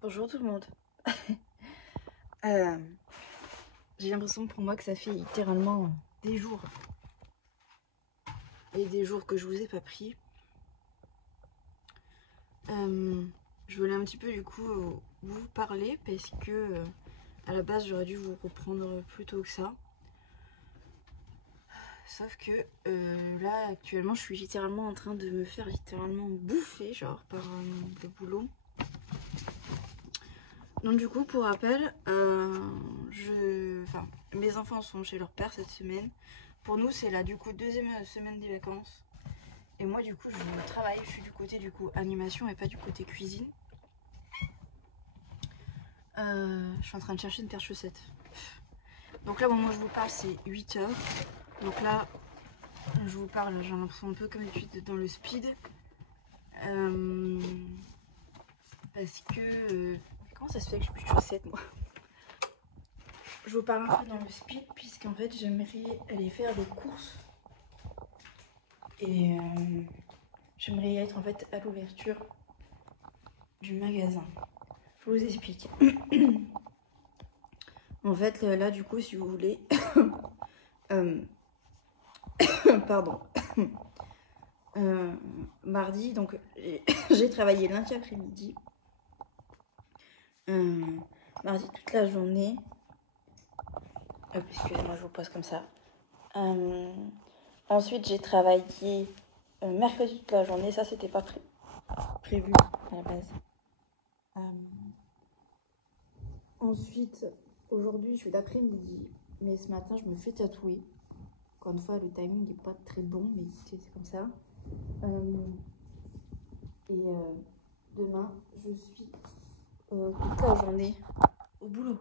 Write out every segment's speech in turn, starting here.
Bonjour tout le monde. J'ai l'impression pour moi que ça fait littéralement des jours et des jours que je vous ai pas pris. Je voulais un petit peu du coup vous parler parce que à la base j'aurais dû vous reprendre plus tôt que ça. Sauf que là actuellement je suis littéralement en train de me faire littéralement bouffer genre par le boulot. Donc du coup pour rappel, mes enfants sont chez leur père cette semaine. Pour nous c'est la du coup deuxième semaine des vacances. Et moi du coup je travaille, je suis du côté du coup animation et pas du côté cuisine. Je suis en train de chercher une paire de chaussettes. Donc là au moment où je vous parle c'est 8 h. Donc là je vous parle, j'ai l'impression un peu comme d'habitude dans le speed. Parce que... comment ça se fait que j'ai plus de chaussettes moi? Je vous parle un peu dans le speed puisqu'en fait j'aimerais aller faire des courses. Et j'aimerais être en fait à l'ouverture du magasin. Je vous explique. En fait là du coup si vous voulez... pardon. Mardi, donc j'ai travaillé lundi après-midi. Mardi toute la journée. Excusez-moi, je vous pose comme ça. Ensuite, j'ai travaillé mercredi toute la journée. Ça, c'était pas prévu à la base. Ensuite, aujourd'hui, je suis d'après-midi. Mais ce matin, je me fais tatouer. Encore une fois, le timing n'est pas très bon, mais c'est comme ça. Demain, je suis toute la journée au boulot.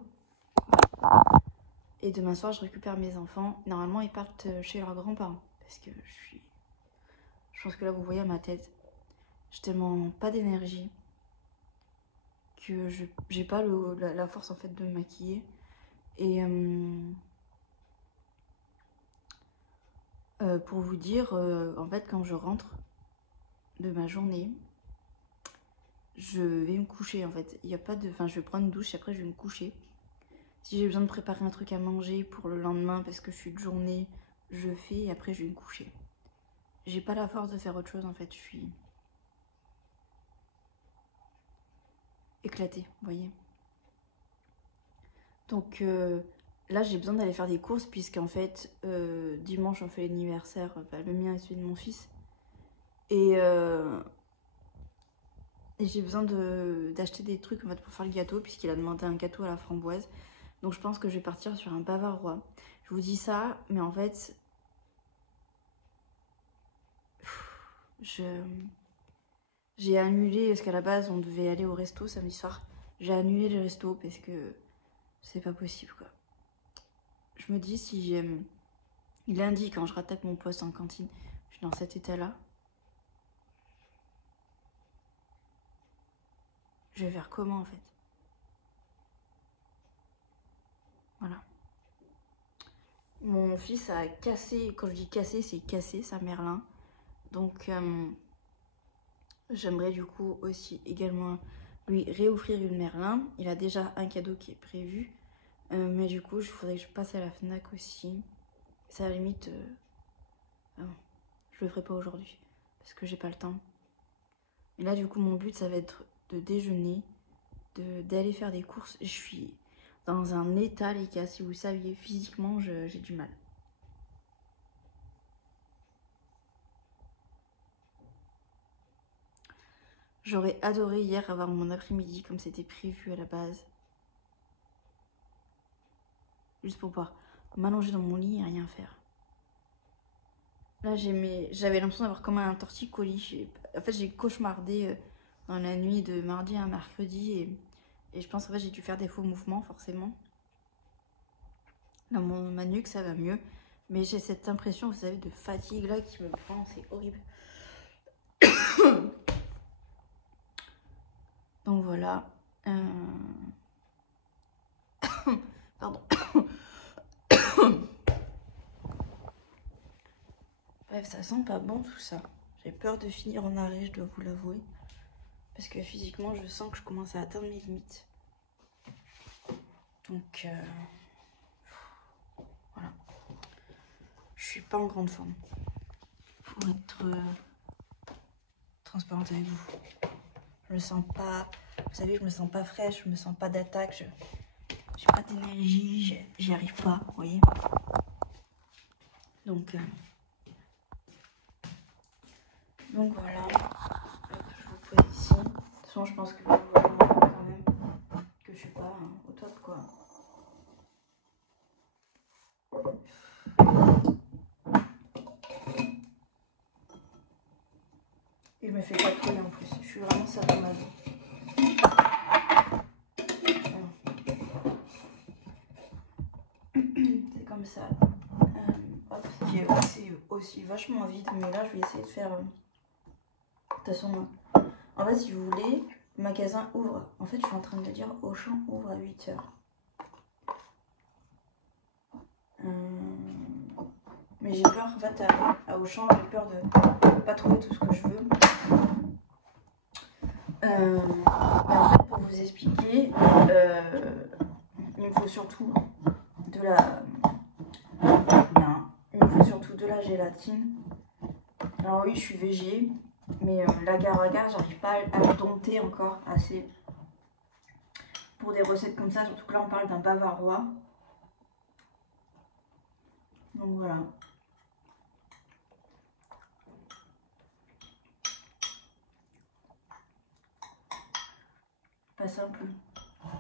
Et demain soir, je récupère mes enfants. Normalement, ils partent chez leurs grands-parents. Parce que je pense que là, vous voyez à ma tête, j'ai tellement pas d'énergie que j'ai pas la force en fait de me maquiller. Et pour vous dire, en fait, quand je rentre de ma journée, je vais me coucher en fait. Il y a pas de... Enfin, je vais prendre une douche et après je vais me coucher. Si j'ai besoin de préparer un truc à manger pour le lendemain parce que je suis de journée, je fais et après je vais me coucher. J'ai pas la force de faire autre chose en fait, je suis éclatée, vous voyez. Donc là j'ai besoin d'aller faire des courses puisqu'en fait dimanche on fait l'anniversaire, le mien et celui de mon fils. Et j'ai besoin d'acheter des trucs en fait, pour faire le gâteau puisqu'il a demandé un gâteau à la framboise. Donc je pense que je vais partir sur un bavarois. Je vous dis ça, mais en fait, j'ai annulé, parce qu'à la base on devait aller au resto samedi soir. J'ai annulé le resto parce que c'est pas possible quoi. Je me dis si j'aime lundi quand je rattaque mon poste en cantine, je suis dans cet état-là. Je vais faire comment en fait? Voilà. Mon fils a cassé, quand je dis cassé, c'est cassé sa Merlin. Donc j'aimerais du coup aussi également lui réoffrir une Merlin. Il a déjà un cadeau qui est prévu. Mais du coup, il faudrait que je passe à la Fnac aussi. Ça à la limite, je le ferai pas aujourd'hui parce que j'ai pas le temps. Et là, du coup, mon but, ça va être de déjeuner, d'aller faire des courses. Je suis dans un état, les gars, si vous saviez, physiquement, j'ai du mal. J'aurais adoré hier avoir mon après-midi comme c'était prévu à la base. Juste pour pouvoir m'allonger dans mon lit et rien faire. Là, j'avais l'impression d'avoir comme un torticolis. En fait, j'ai cauchemardé dans la nuit de mardi à mercredi. Et je pense en fait j'ai dû faire des faux mouvements, forcément. Là, ma nuque, ça va mieux. Mais j'ai cette impression, vous savez, de fatigue là qui me prend. C'est horrible. Donc voilà. Pardon. Bref, ça sent pas bon tout ça. J'ai peur de finir en arrêt, je dois vous l'avouer. Parce que physiquement, je sens que je commence à atteindre mes limites. Donc, voilà. Je suis pas en grande forme. Pour être transparente avec vous. Je me sens pas... Vous savez, je me sens pas fraîche, je me sens pas d'attaque. J'ai pas d'énergie, j'y arrive pas, vous voyez. Donc voilà. Je vous pose ici. De toute façon, je pense que vous voyez quand même que je suis pas au top, quoi. Et je me fais patrouiller en plus. Je suis vraiment sadomaso. C'est comme ça. Hop, c'est aussi vachement vide, mais là je vais essayer de faire. De toute façon, en fait, si vous voulez, le magasin ouvre. En fait, je suis en train de dire Auchan ouvre à 8 h. Mais j'ai peur, en fait, à Auchan, j'ai peur de pas trouver tout ce que je veux. Mais en fait, pour vous expliquer, il me faut surtout de la... il me faut surtout de la gélatine. Alors oui, je suis végé, mais l'agar-agar, j'arrive pas à le dompter encore assez pour des recettes comme ça, surtout que là on parle d'un bavarois. Donc voilà. Pas simple.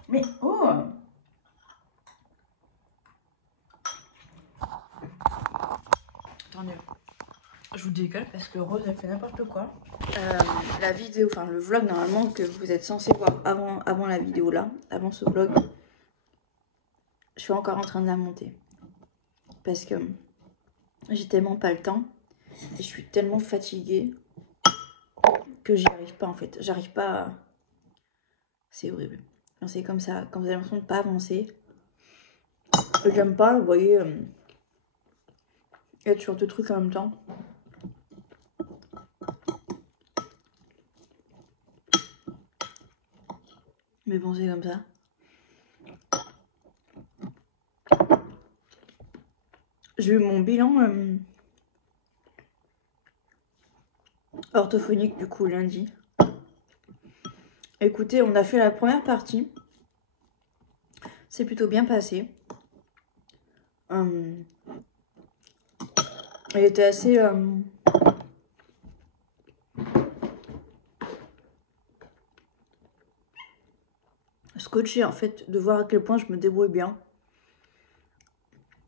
Mais oh! Attendez. Je vous décale parce que Rose elle fait n'importe quoi. La vidéo, enfin le vlog normalement que vous êtes censé voir avant la vidéo là, avant ce vlog, je suis encore en train de la monter. Parce que j'ai tellement pas le temps et je suis tellement fatiguée que j'y arrive pas en fait. J'arrive pas à... C'est horrible. C'est comme ça, quand vous avez l'impression de pas avancer. J'aime pas, vous voyez, être sur deux trucs en même temps. Mais bon, c'est comme ça. J'ai eu mon bilan orthophonique du coup lundi. Écoutez, on a fait la première partie. C'est plutôt bien passé. Elle était assez... scotché en fait, de voir à quel point je me débrouille bien.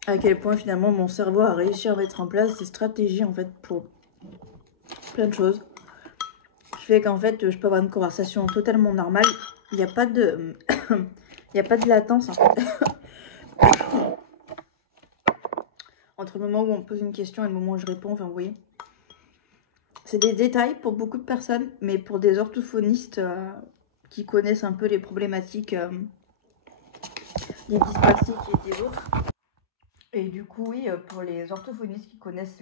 À quel point finalement mon cerveau a réussi à mettre en place des stratégies en fait pour plein de choses. Qui fait qu'en fait je peux avoir une conversation totalement normale. Il n'y a pas de... il n'y a pas de latence en fait. Entre le moment où on pose une question et le moment où je réponds, enfin vous voyez. C'est des détails pour beaucoup de personnes, mais pour des orthophonistes qui connaissent un peu les problématiques des dyspraxiques et des autres. Et du coup, oui, pour les orthophonistes qui connaissent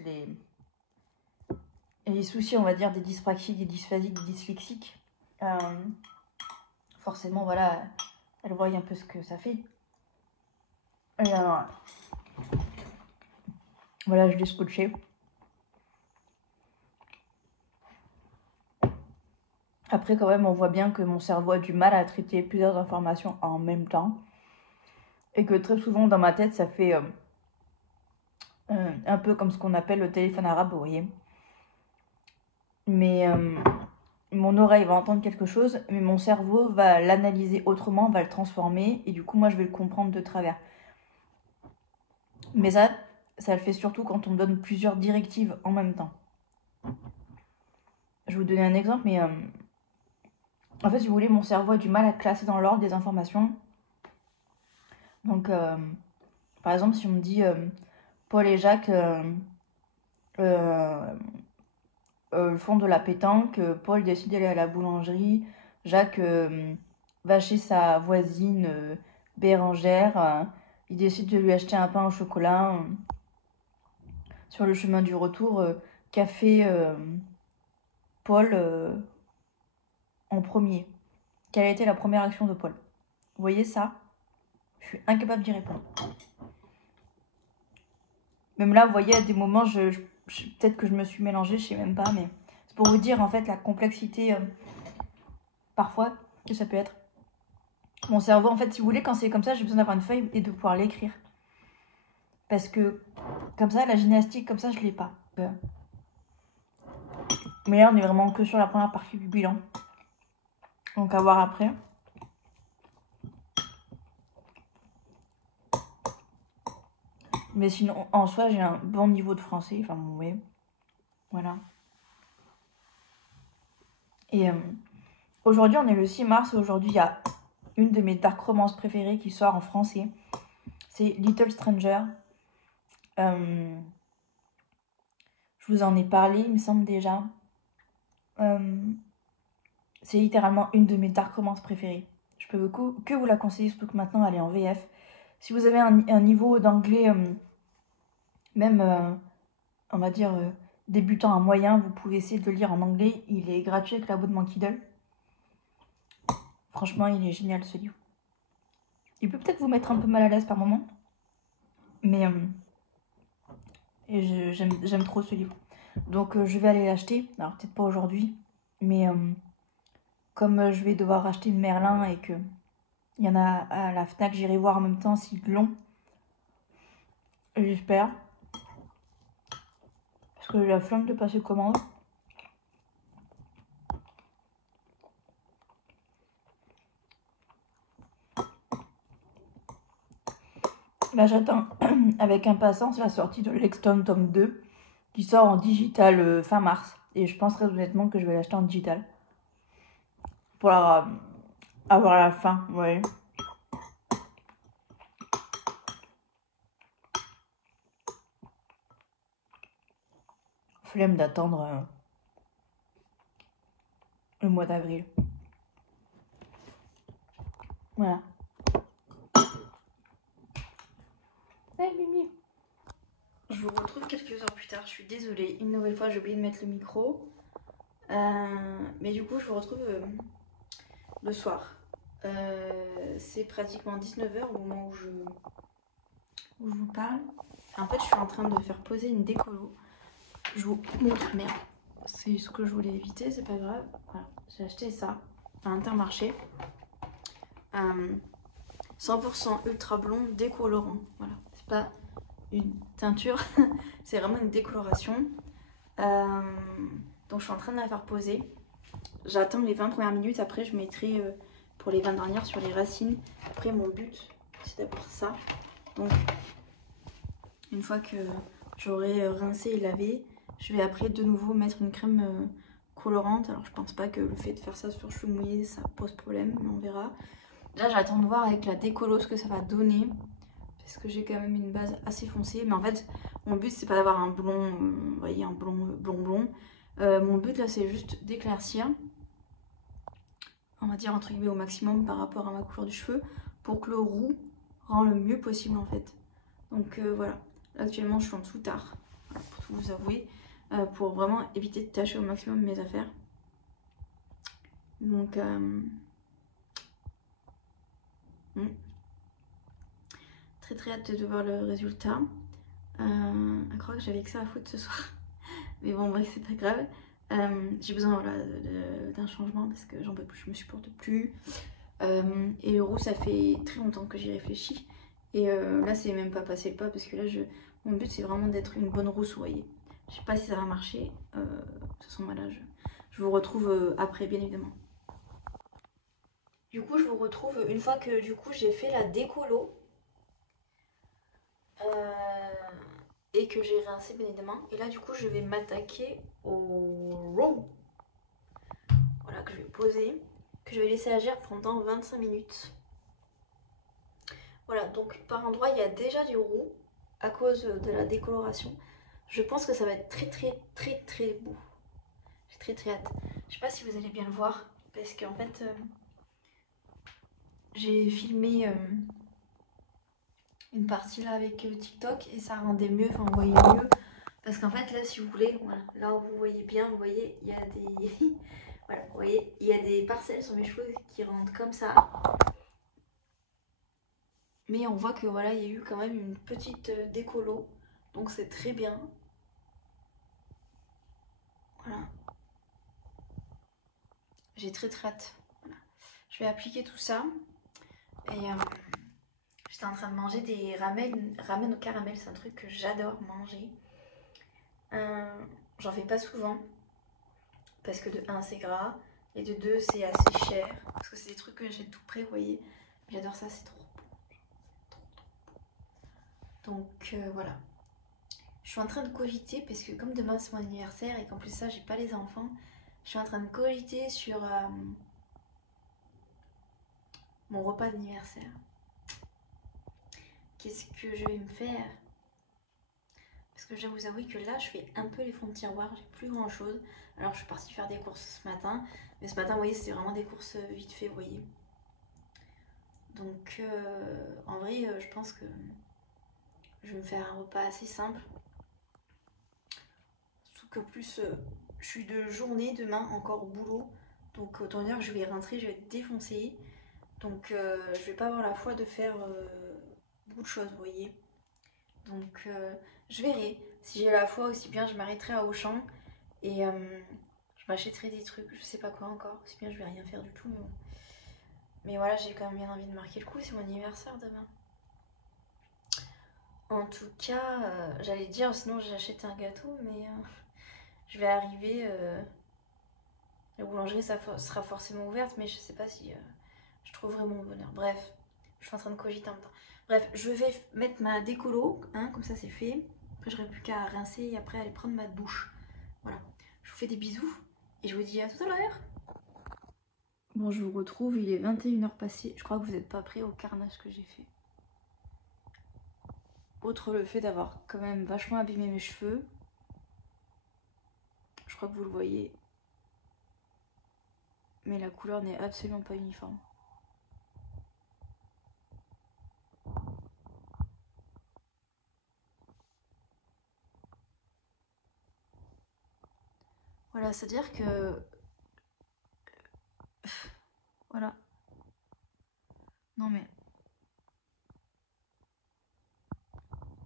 les soucis, on va dire, des dyspraxiques, des dysphasiques, des dyslexiques, forcément, voilà, elles voient un peu ce que ça fait. Et voilà, je l'ai scotché. Après, quand même, on voit bien que mon cerveau a du mal à traiter plusieurs informations en même temps. Et que très souvent, dans ma tête, ça fait un peu comme ce qu'on appelle le téléphone arabe, vous voyez. Mais mon oreille va entendre quelque chose, mais mon cerveau va l'analyser autrement, va le transformer. Et du coup, moi, je vais le comprendre de travers. Mais ça le fait surtout quand on me donne plusieurs directives en même temps. Je vais vous donner un exemple, mais... en fait, si vous voulez, mon cerveau a du mal à classer dans l'ordre des informations. Donc, par exemple, si on me dit Paul et Jacques font de la pétanque, Paul décide d'aller à la boulangerie, Jacques va chez sa voisine Bérangère, il décide de lui acheter un pain au chocolat. Sur le chemin du retour, café Paul... en premier? Quelle a été la première action de Paul? Vous voyez ça? Je suis incapable d'y répondre. Même là, vous voyez, à des moments, peut-être que je me suis mélangée, je sais même pas, mais c'est pour vous dire en fait la complexité parfois que ça peut être. Mon cerveau, en fait, si vous voulez, quand c'est comme ça, j'ai besoin d'avoir une feuille et de pouvoir l'écrire. Parce que, comme ça, la gymnastique, comme ça, je l'ai pas. Mais là, on est vraiment que sur la première partie du bilan. Donc, à voir après. Mais sinon, en soi, j'ai un bon niveau de français. Enfin, bon, ouais. Voilà. Et aujourd'hui, on est le 6 mars. Et aujourd'hui, il y a une de mes dark romances préférées qui sort en français. C'est Little Stranger. Je vous en ai parlé, il me semble déjà. C'est littéralement une de mes dark romances préférées. Je peux que vous la conseiller, surtout que maintenant elle est en VF. Si vous avez un niveau d'anglais, même, on va dire, débutant à moyen, vous pouvez essayer de le lire en anglais. Il est gratuit avec l'abonnement Kindle. Franchement, il est génial ce livre. Il peut peut-être vous mettre un peu mal à l'aise par moment. Mais j'aime trop ce livre. Donc je vais aller l'acheter. Alors peut-être pas aujourd'hui. Mais comme je vais devoir acheter Merlin et que il y en a à la Fnac, j'irai voir en même temps s'ils l'ont. J'espère. Parce que j'ai la flemme de passer commande. Là, j'attends avec impatience la sortie de l'Extome tome 2 qui sort en digital fin mars. Et je pense très honnêtement que je vais l'acheter en digital. Pour avoir la fin, ouais. Flemme d'attendre le mois d'avril. Voilà. Hey, Mimi. Je vous retrouve quelques heures plus tard. Je suis désolée. Une nouvelle fois, j'ai oublié de mettre le micro. Mais du coup, je vous retrouve le soir. C'est pratiquement 19h au moment où je vous parle. En fait, je suis en train de faire poser une décolo. Je vous montre, merde. C'est ce que je voulais éviter, c'est pas grave. Voilà, j'ai acheté ça à Intermarché. 100% ultra blond décolorant. Voilà, c'est pas une teinture, c'est vraiment une décoloration. Donc je suis en train de la faire poser. J'attends les 20 premières minutes, après je mettrai pour les 20 dernières sur les racines. Après mon but c'est d'abord ça. Donc une fois que j'aurai rincé et lavé, je vais après de nouveau mettre une crème colorante. Alors je pense pas que le fait de faire ça sur cheveux mouillés ça pose problème, mais on verra. Là j'attends de voir avec la décolo ce que ça va donner. Parce que j'ai quand même une base assez foncée. Mais en fait mon but c'est pas d'avoir un blond, vous voyez, un blond. Mon but là c'est juste d'éclaircir, on va dire entre guillemets au maximum par rapport à ma couleur du cheveu, pour que le roux rend le mieux possible en fait. Donc voilà, là, actuellement je suis en dessous tard, voilà, pour tout vous avouer, pour vraiment éviter de tacher au maximum mes affaires. Donc très hâte de voir le résultat. Je crois que j'avais que ça à foutre ce soir. Mais bon bref, c'est pas grave. J'ai besoin voilà, d'un changement parce que j'en peux plus, je me supporte plus. Et le roux, ça fait très longtemps que j'y réfléchis. Et là, c'est même pas passé le pas parce que là, mon but c'est vraiment d'être une bonne rousse, vous voyez. Je sais pas si ça va marcher. De toute façon, voilà, je vous retrouve après, bien évidemment. Du coup, je vous retrouve une fois que du coup j'ai fait la décolo. Et que j'ai rincé bien évidemment. Et là du coup je vais m'attaquer au roux. Voilà, que je vais poser, que je vais laisser agir pendant 25 minutes. Voilà, donc par endroit il y a déjà du roux à cause de la décoloration. Je pense que ça va être très beau. J'ai très hâte. Je sais pas si vous allez bien le voir parce qu'en fait j'ai filmé une partie là avec TikTok et ça rendait mieux, enfin vous voyez mieux. Parce qu'en fait là si vous voulez, voilà, là où vous voyez bien, vous voyez il y a des... Voilà, vous voyez, il y a des parcelles sur mes cheveux qui rentrent comme ça. Mais on voit que voilà, il y a eu quand même une petite décolo. Donc c'est très bien. Voilà. J'ai très hâte. Voilà. Je vais appliquer tout ça. Et j'étais en train de manger des ramen au caramel. C'est un truc que j'adore manger. J'en fais pas souvent. Parce que de 1 c'est gras. Et de 2 c'est assez cher. Parce que c'est des trucs que j'achète tout près, vous voyez. J'adore ça, c'est trop bon. Donc voilà. Je suis en train de cogiter parce que comme demain c'est mon anniversaire et qu'en plus ça j'ai pas les enfants, je suis en train de cogiter sur mon repas d'anniversaire. Qu'est-ce que je vais me faire? Parce que je dois vous avouer que là je fais un peu les fonds de tiroir, j'ai plus grand chose. Alors je suis partie faire des courses ce matin, mais ce matin vous voyez c'était vraiment des courses vite fait, vous voyez. Donc en vrai je pense que je vais me faire un repas assez simple. Surtout que plus je suis de journée demain encore au boulot, donc autant dire que je vais rentrer, je vais être défoncée. Donc je vais pas avoir la foi de faire beaucoup de choses, vous voyez. Donc je verrai. Si j'ai la foi, aussi bien je m'arrêterai à Auchan et je m'achèterai des trucs, je sais pas quoi encore. Aussi bien je vais rien faire du tout, mais bon. Mais voilà, j'ai quand même bien envie de marquer le coup, c'est mon anniversaire demain. En tout cas, j'allais dire sinon j'achète un gâteau, mais je vais arriver. La boulangerie sera forcément ouverte, mais je sais pas si je trouverai mon bonheur. Bref, je suis en train de cogiter en même temps. Bref, je vais mettre ma décolo, hein, comme ça c'est fait. Après, j'aurai plus qu'à rincer et après aller prendre ma douche. Voilà. Je vous fais des bisous et je vous dis à tout à l'heure. Bon, je vous retrouve, il est 21 h passées. Je crois que vous n'êtes pas prêts au carnage que j'ai fait. Outre le fait d'avoir quand même vachement abîmé mes cheveux, je crois que vous le voyez, mais la couleur n'est absolument pas uniforme. Voilà, c'est-à-dire que... Voilà. Non mais...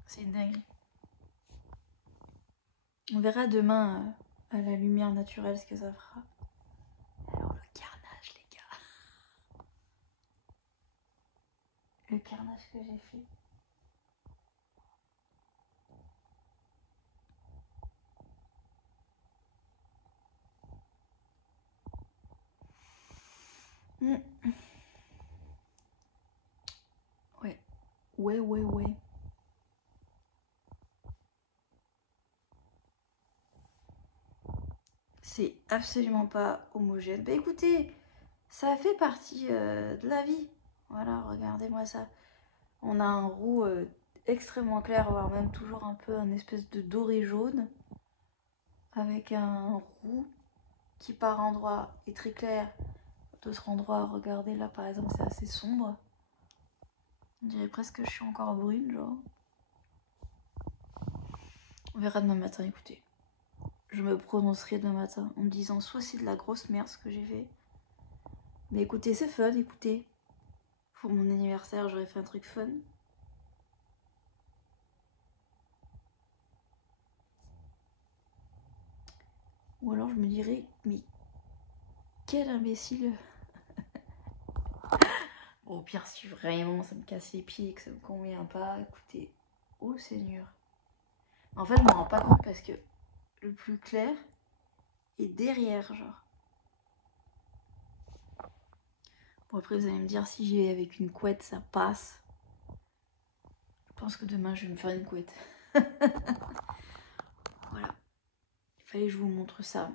C'est une dinguerie. On verra demain à la lumière naturelle ce que ça fera. Alors le carnage les gars. Le carnage que j'ai fait. Ouais. Ouais. C'est absolument pas homogène. Bah écoutez, ça fait partie de la vie. Voilà, regardez-moi ça. On a un roux extrêmement clair, voire même toujours un peu un espèce de doré jaune. Avec un roux qui par endroits est très clair. D'autres endroits, regardez là par exemple, c'est assez sombre. On dirait presque que je suis encore brune, genre. On verra demain matin, écoutez. Je me prononcerai demain matin en me disant soit c'est de la grosse merde ce que j'ai fait. Mais écoutez, c'est fun, écoutez. Pour mon anniversaire, j'aurais fait un truc fun. Ou alors je me dirais, mais quel imbécile. Bon, au pire, si vraiment ça me casse les pieds et que ça me convient pas, écoutez, oh Seigneur. En fait, je m'en rends pas compte parce que le plus clair est derrière, genre. Bon, après, vous allez me dire, si j'y vais avec une couette, ça passe. Je pense que demain, je vais me faire une couette. Voilà. Il fallait que je vous montre ça.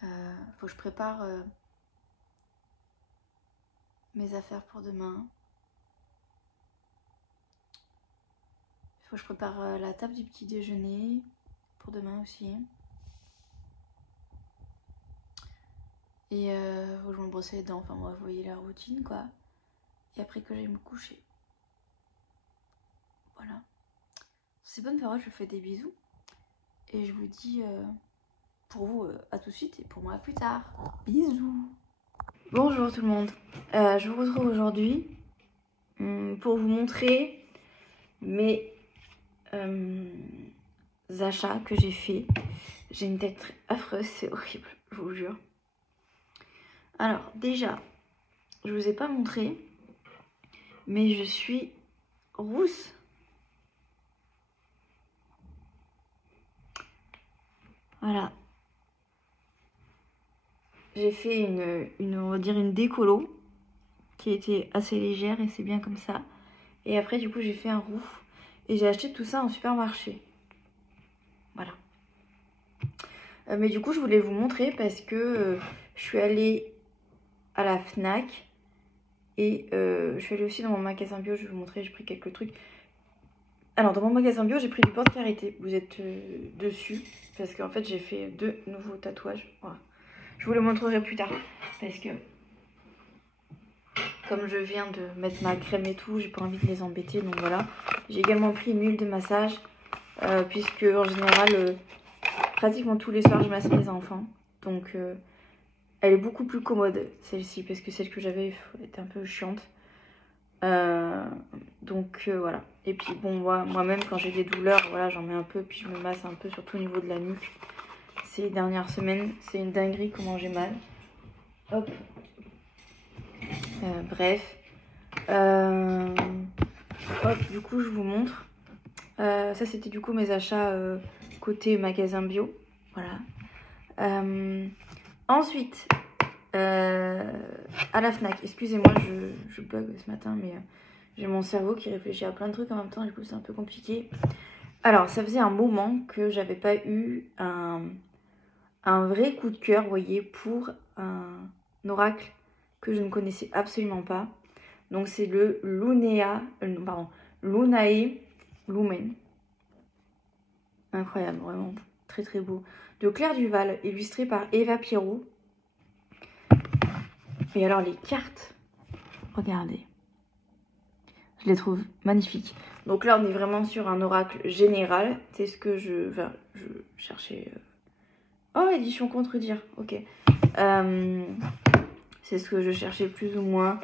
Faut que je prépare mes affaires pour demain. Il faut que je prépare la table du petit déjeuner pour demain aussi. Et faut que je me brosse les dents. Enfin bref, vous voyez la routine quoi. Et après que j'aille me coucher. Voilà. Sur ces bonnes paroles, je vous fais des bisous. Et je vous dis pour vous, à tout de suite et pour moi, à plus tard. Bisous. Bonjour tout le monde. Je vous retrouve aujourd'hui pour vous montrer mes achats que j'ai fait. J'ai une tête affreuse, c'est horrible, je vous jure. Alors déjà, je vous ai pas montré, mais je suis rousse. Voilà. J'ai fait on va dire une décolo qui était assez légère et c'est bien comme ça. Et après du coup j'ai fait un roux et j'ai acheté tout ça en supermarché. Voilà. Mais du coup je voulais vous montrer parce que je suis allée à la Fnac et je suis allée aussi dans mon magasin bio. Je vais vous montrer, j'ai pris quelques trucs. Alors dans mon magasin bio j'ai pris du porte-carité. Vous êtes dessus parce qu'en fait j'ai fait 2 nouveaux tatouages. Voilà. Je vous les montrerai plus tard parce que comme je viens de mettre ma crème et tout, j'ai pas envie de les embêter, donc voilà. J'ai également pris une huile de massage, puisque en général, pratiquement tous les soirs, je masse mes enfants. Donc elle est beaucoup plus commode, celle-ci, parce que celle que j'avais était un peu chiante. Donc voilà. Et puis bon, moi-même, quand j'ai des douleurs, voilà, j'en mets un peu, puis je me masse un peu, surtout au niveau de la nuque. Ces dernières semaines, c'est une dinguerie comment j'ai mal. Hop. Bref. Hop, du coup, je vous montre. Ça, c'était du coup mes achats côté magasin bio. Voilà. Ensuite, à la Fnac. Excusez-moi, je bug ce matin, mais j'ai mon cerveau qui réfléchit à plein de trucs en même temps. Du coup, c'est un peu compliqué. Alors, ça faisait un moment que j'avais pas eu un vrai coup de cœur, vous voyez, pour un oracle que je ne connaissais absolument pas. Donc c'est le Lunae Lumen. Incroyable, vraiment très très beau. De Claire Duval, illustré par Eva Pierrot. Et alors les cartes, regardez. Je les trouve magnifiques. Donc là on est vraiment sur un oracle général. C'est ce que je cherchais. Oh, édition contredire, ok. C'est ce que je cherchais plus ou moins.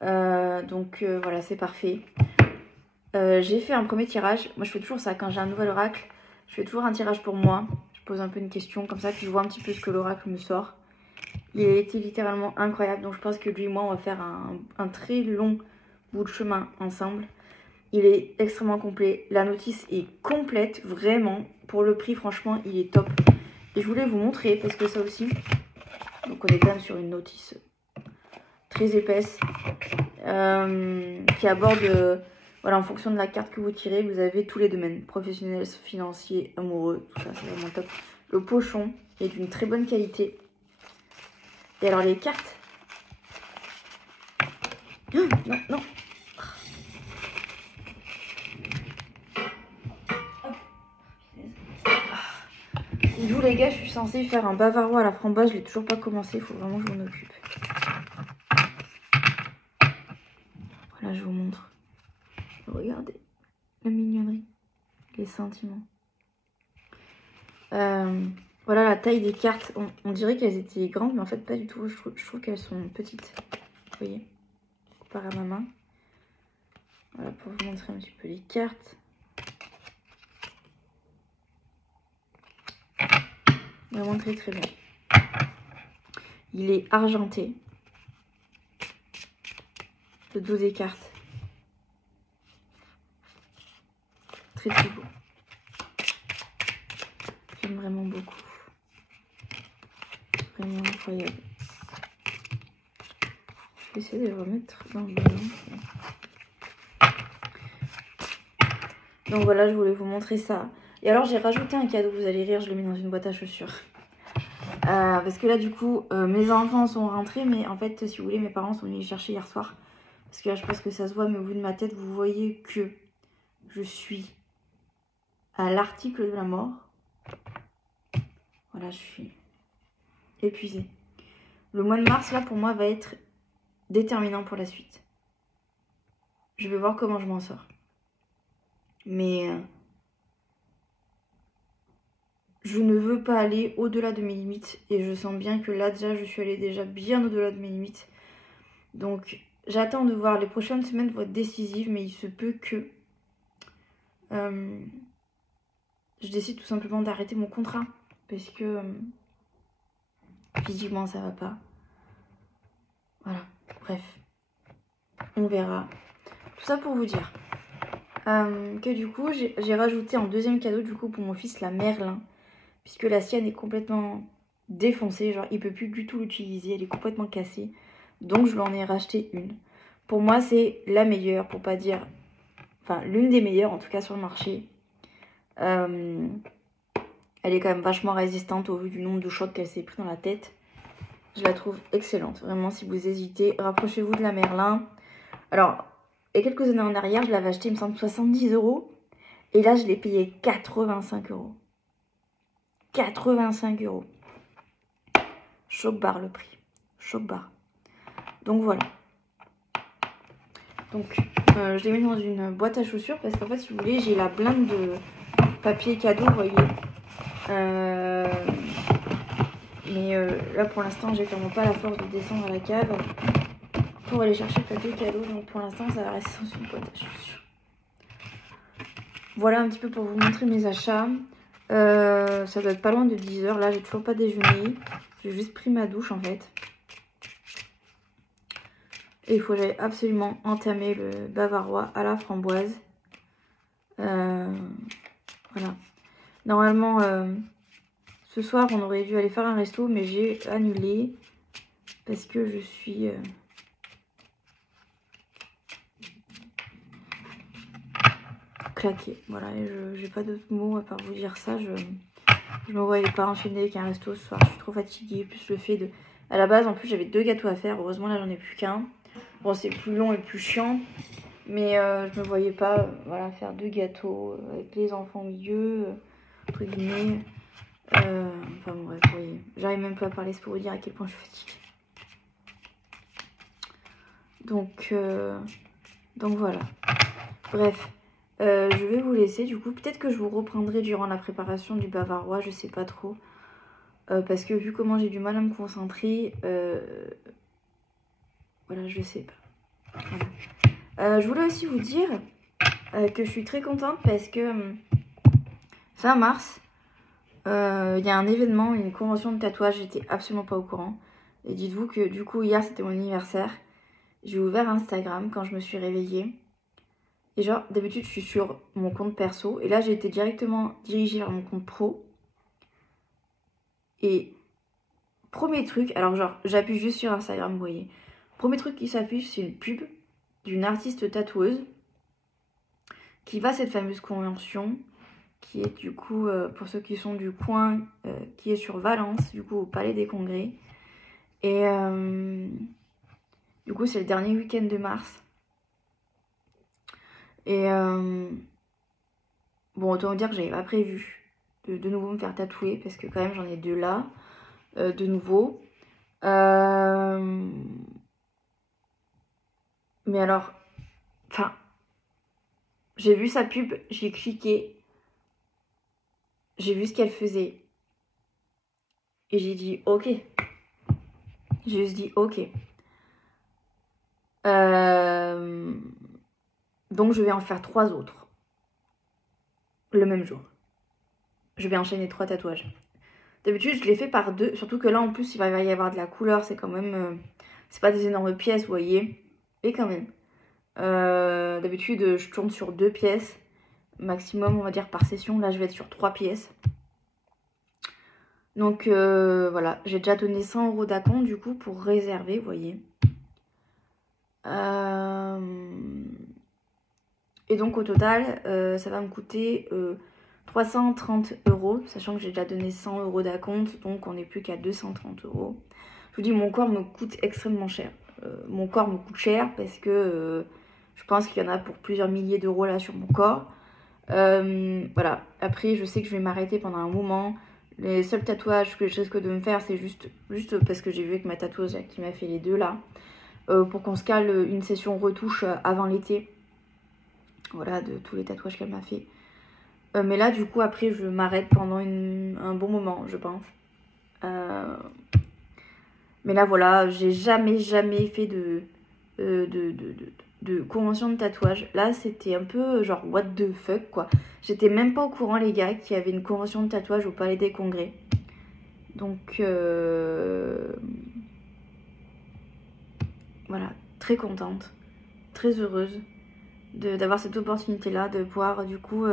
Donc voilà, c'est parfait. J'ai fait un premier tirage. Moi je fais toujours ça quand j'ai un nouvel oracle. Je fais toujours un tirage pour moi. Je pose un peu une question comme ça, puis je vois un petit peu ce que l'oracle me sort. Il a été littéralement incroyable. Donc je pense que lui et moi on va faire un très long bout de chemin ensemble. Il est extrêmement complet. La notice est complète, vraiment. Pour le prix, franchement, il est top. Et je voulais vous montrer parce que ça aussi. Donc on est quand même sur une notice très épaisse qui aborde voilà, en fonction de la carte que vous tirez, vous avez tous les domaines professionnels, financiers, amoureux, tout ça, c'est vraiment top. Le pochon est d'une très bonne qualité. Et alors les cartes, oh, non. D'où les gars, je suis censée faire un bavarois à la framboise, je l'ai toujours pas commencé, il faut vraiment que je m'en occupe. Voilà, je vous montre. Regardez la mignonnerie, les sentiments. Voilà la taille des cartes. On dirait qu'elles étaient grandes, mais en fait pas du tout. Je trouve qu'elles sont petites. Vous voyez, comparé à ma main. Voilà, pour vous montrer un petit peu les cartes. Vraiment très très bien. Il est argenté. Le dos des cartes. Très très beau. J'aime vraiment beaucoup. Vraiment incroyable. Je vais essayer de le remettre dans le ballon. Donc voilà, je voulais vous montrer ça. Et alors j'ai rajouté un cadeau, vous allez rire, je le mets dans une boîte à chaussures. Parce que là du coup, mes enfants sont rentrés, mais en fait, si vous voulez, mes parents sont venus les chercher hier soir. Parce que là, je pense que ça se voit, mais au bout de ma tête, vous voyez que je suis à l'article de la mort. Voilà, je suis épuisée. Le mois de mars, là, pour moi, va être déterminant pour la suite. Je vais voir comment je m'en sors. Mais je ne veux pas aller au-delà de mes limites. Et je sens bien que là, déjà, je suis allée déjà bien au-delà de mes limites. Donc, j'attends de voir. Les prochaines semaines vont être décisives, mais il se peut que je décide tout simplement d'arrêter mon contrat. Parce que physiquement, ça va pas. Voilà, bref. On verra. Tout ça pour vous dire que du coup, j'ai rajouté en deuxième cadeau du coup pour mon fils la Merlin. Puisque la sienne est complètement défoncée. Genre, il peut plus du tout l'utiliser. Elle est complètement cassée. Donc, je lui en ai racheté une. Pour moi, c'est la meilleure, pour pas dire... Enfin, l'une des meilleures, en tout cas, sur le marché. Elle est quand même vachement résistante au vu du nombre de chocs qu'elle s'est pris dans la tête. Je la trouve excellente. Vraiment, si vous hésitez, rapprochez-vous de la Merlin. Alors, il y a quelques années en arrière, je l'avais acheté, il me semble, 70 €. Et là, je l'ai payé 85 €. 85 €. Choc barre le prix. Choc barre. Donc voilà. Donc je l'ai mis dans une boîte à chaussures parce qu'en fait, si vous voulez, j'ai la blinde de papier cadeau, vous voyez. Mais là, pour l'instant, j'ai clairement pas la force de descendre à la cave pour aller chercher le papier cadeau. Donc pour l'instant, ça va rester dans une boîte à chaussures. Voilà un petit peu pour vous montrer mes achats. Ça doit être pas loin de 10 h. Là, j'ai toujours pas déjeuné. J'ai juste pris ma douche en fait. Et il faut que j'aille absolument entamer le bavarois à la framboise. Voilà. Normalement, ce soir, on aurait dû aller faire un resto, mais j'ai annulé parce que je suis... claquée. Voilà, et j'ai pas d'autres mots à part vous dire ça. Je me voyais pas enchaîner avec un resto ce soir. Je suis trop fatiguée. Plus le fait de... À la base, en plus, j'avais 2 gâteaux à faire. Heureusement, là, j'en ai plus qu'un. Bon, c'est plus long et plus chiant. Mais je me voyais pas voilà, faire 2 gâteaux avec les enfants au milieu, entre guillemets. Enfin bon, bref, vous voyez. J'arrive même pas à parler, c'est pour vous dire à quel point je suis fatiguée. Donc voilà. Bref, je vais vous laisser du coup. Peut-être que je vous reprendrai durant la préparation du bavarois, je sais pas trop. Parce que vu comment j'ai du mal à me concentrer, voilà, je sais pas. Voilà. Je voulais aussi vous dire que je suis très contente parce que fin mars, il y a un événement, une convention de tatouage, j'étais absolument pas au courant. Et dites-vous que du coup hier c'était mon anniversaire. J'ai ouvert Instagram quand je me suis réveillée. Et genre d'habitude je suis sur mon compte perso. Et là j'ai été directement dirigée vers mon compte pro. Et premier truc, alors genre j'appuie juste sur Instagram, vous voyez. Premier truc qui s'affiche, c'est une pub d'une artiste tatoueuse qui va à cette fameuse convention qui est du coup, pour ceux qui sont du coin, qui est sur Valence, du coup au Palais des Congrès. Et du coup c'est le dernier week-end de mars. Et bon, autant dire que j'avais pas prévu de nouveau me faire tatouer parce que quand même j'en ai 2 là, de nouveau. Mais alors, enfin, j'ai vu sa pub, j'ai cliqué, j'ai vu ce qu'elle faisait et j'ai dit ok. J'ai juste dit ok. Donc je vais en faire 3 autres le même jour. Je vais enchaîner 3 tatouages. D'habitude je les fais par 2, surtout que là en plus il va y avoir de la couleur, c'est quand même... c'est pas des énormes pièces, vous voyez. Et quand même. D'habitude je tourne sur 2 pièces maximum, on va dire, par session. Là je vais être sur 3 pièces. Donc voilà, j'ai déjà donné 100 € d'acompte du coup pour réserver, vous voyez. Et donc au total, ça va me coûter 330 €, sachant que j'ai déjà donné 100 € d'acompte, donc on n'est plus qu'à 230 €. Je vous dis, mon corps me coûte extrêmement cher. Mon corps me coûte cher parce que je pense qu'il y en a pour plusieurs milliers d'euros là sur mon corps. Voilà, après je sais que je vais m'arrêter pendant un moment. Les seuls tatouages que je risque de me faire, c'est juste parce que j'ai vu avec ma tatoueuse qui m'a fait les 2 là. Pour qu'on se cale une session retouche avant l'été. Voilà, de tous les tatouages qu'elle m'a fait. Mais là, du coup, après, je m'arrête pendant un bon moment, je pense. Mais là, voilà, j'ai jamais fait de convention de tatouage. Là, c'était un peu genre what the fuck, quoi. J'étais même pas au courant, les gars, qu'il y avait une convention de tatouage au Palais des Congrès. Donc, voilà, très contente, très heureuse d'avoir cette opportunité-là, de pouvoir, du coup,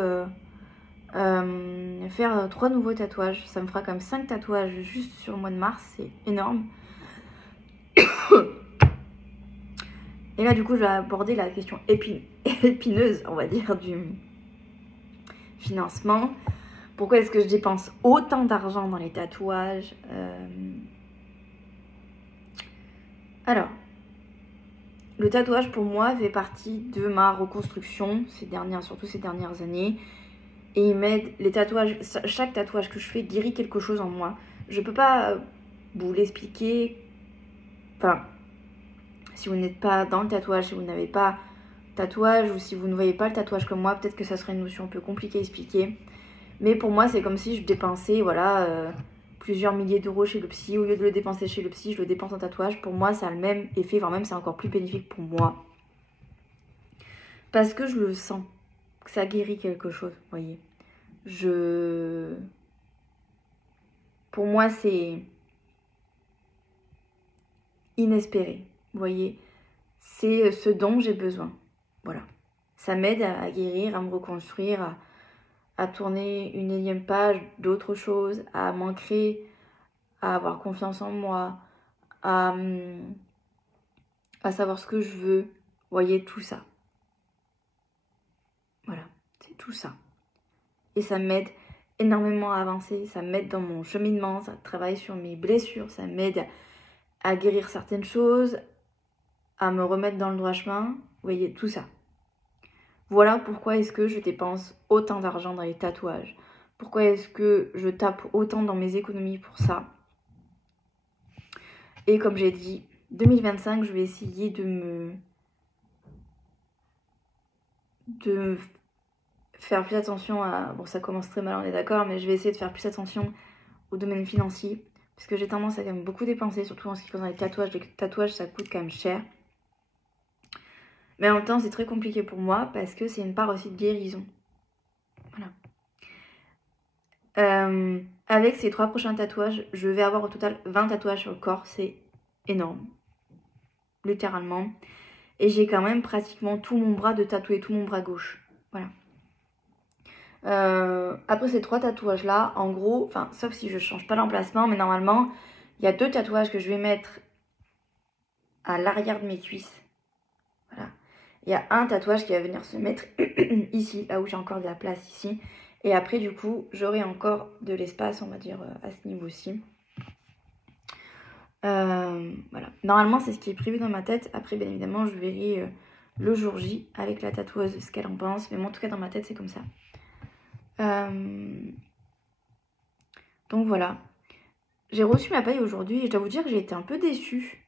faire 3 nouveaux tatouages. Ça me fera comme 5 tatouages juste sur le mois de mars, c'est énorme. Et là, du coup, je vais aborder la question épineuse, on va dire, du financement. Pourquoi est-ce que je dépense autant d'argent dans les tatouages? Alors, le tatouage, pour moi, fait partie de ma reconstruction, surtout ces dernières années. Et il m'aide, les tatouages, chaque tatouage que je fais guérit quelque chose en moi. Je peux pas vous l'expliquer. Enfin, si vous n'êtes pas dans le tatouage, si vous n'avez pas tatouage ou si vous ne voyez pas le tatouage comme moi, peut-être que ça serait une notion un peu compliquée à expliquer. Mais pour moi, c'est comme si je dépensais voilà, plusieurs milliers d'euros chez le psy. Au lieu de le dépenser chez le psy, je le dépense en tatouage. Pour moi, ça a le même effet, voire même c'est encore plus bénéfique pour moi. Parce que je le sens, que ça guérit quelque chose, vous voyez. Pour moi, c'est inespéré, vous voyez. C'est ce dont j'ai besoin, voilà. Ça m'aide à guérir, à me reconstruire, à tourner une énième page d'autre chose, à m'ancrer, à avoir confiance en moi, à savoir ce que je veux. Vous voyez, tout ça. Voilà, c'est tout ça. Et ça m'aide énormément à avancer, ça m'aide dans mon cheminement, ça travaille sur mes blessures, ça m'aide à guérir certaines choses, à me remettre dans le droit chemin. Vous voyez, tout ça. Voilà pourquoi est-ce que je dépense autant d'argent dans les tatouages. Pourquoi est-ce que je tape autant dans mes économies pour ça. Et comme j'ai dit, 2025, je vais essayer de faire plus attention à... Bon, ça commence très mal, on est d'accord, mais je vais essayer de faire plus attention au domaine financier. Parce que j'ai tendance à quand même beaucoup dépenser, surtout en ce qui concerne les tatouages. Les tatouages, ça coûte quand même cher. Mais en même temps, c'est très compliqué pour moi parce que c'est une part aussi de guérison. Voilà. Avec ces 3 prochains tatouages, je vais avoir au total 20 tatouages sur le corps. C'est énorme. Littéralement. Et j'ai quand même pratiquement tout mon bras de tatoué, tout mon bras gauche. Voilà. Après ces 3 tatouages là, en gros, enfin sauf si je change pas l'emplacement, mais normalement il y a 2 tatouages que je vais mettre à l'arrière de mes cuisses. Voilà. Il y a un tatouage qui va venir se mettre ici, là où j'ai encore de la place ici. Et après du coup j'aurai encore de l'espace, on va dire, à ce niveau-ci. Voilà. Normalement c'est ce qui est prévu dans ma tête. Après bien évidemment je verrai le jour J avec la tatoueuse ce qu'elle en pense. Mais moi en tout cas dans ma tête c'est comme ça. Donc voilà. J'ai reçu ma paye aujourd'hui et je dois vous dire que j'ai été un peu déçue.